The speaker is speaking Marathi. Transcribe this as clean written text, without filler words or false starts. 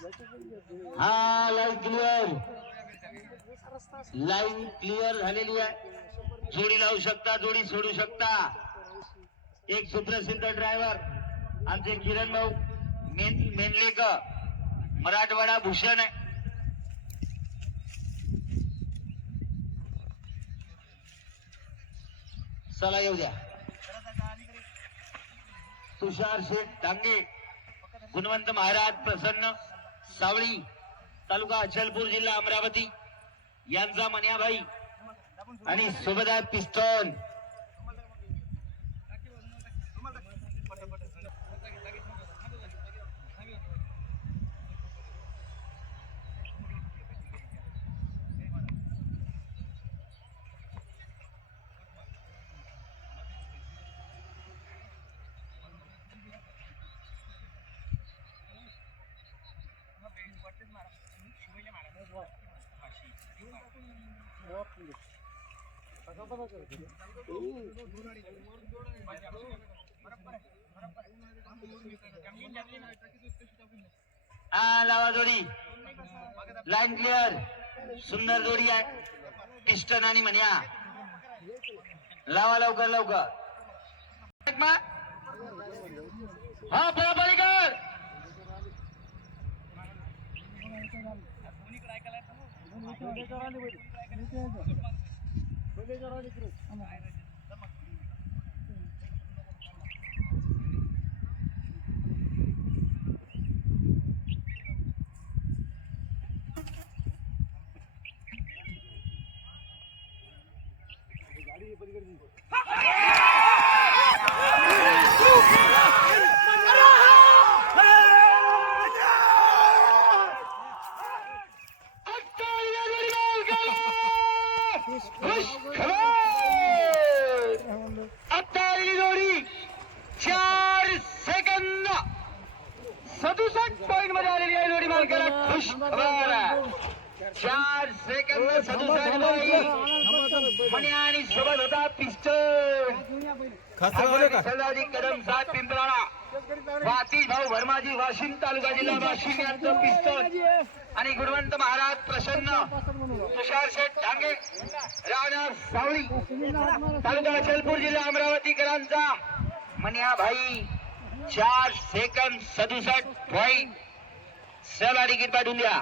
हा लाईन क्लिअर झालेली आहे. जोडी लावू शकता, जोडी सोडू शकता. एक सुप्रसिद्ध ड्रायव्हर आमचे किरण भाऊ मेनलेकर मराठवाडा भूषण आहे. चला येऊ द्या. तुषार शेठ डांगे, गुणवंत महाराज प्रसन्न सावळी, तालुका अचलपूर, जिल्हा अमरावती यांचा मन्याभाई आणि सुभेदार पिस्तूल. लावा जोडी, लाईन क्लिअर. सुंदर जोडी आहे, पिस्टन आणि मन्या. लावा लवकर लवकर. हा बरोबर कर. आता जोडी 4 सेकंद 67 पॉइंट मध्ये आलेली आहे. जोडी मालकाला खुश खबर. 4 सेकंद 67 मने आणि सोबत होता पिस्टन. सरदारजी कदम 7 पिंपराळा, वाती भाऊ भरमाजी वाशिम, तालुका जिल्हा वाशिम यांचं पिस्टन आणि गुणवंत महाराज प्रसन्न तुषार शेठ डांगे, राहणार सावळी, तालुका अचलपूर, जिल्हा अमरावतीकरांचा मन्या भाई. 4 सेकंद 67 पॉइंट. चला तिकीट पाठवून द्या.